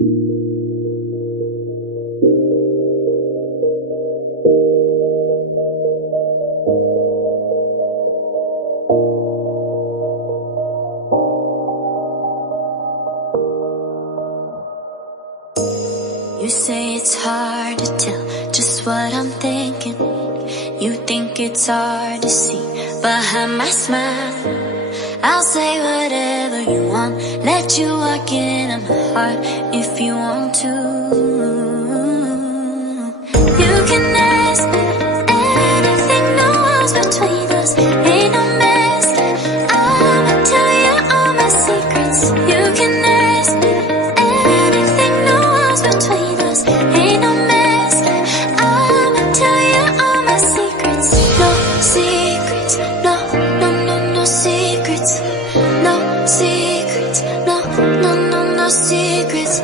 You say it's hard to tell just what I'm thinking. You think it's hard to see behind my smile. I'll say whatever you want, let you walk into my heart if you want to. You can ask me anything, no walls between us, ain't no mess. I'ma tell you all my secrets. You can ask me anything, no walls between us, ain't no mess. I'ma tell you all my secrets. No secrets, no, no, no, no secrets. No secrets, no, no, no, no secrets.